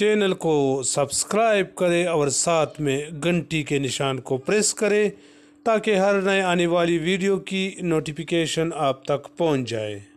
Channel को subscribe करें और साथ में घंटी के निशान को प्रेस करें ताकि हर नए आने वाली वीडियो की नोटिफिकेशन आप तक पहुंच जाए।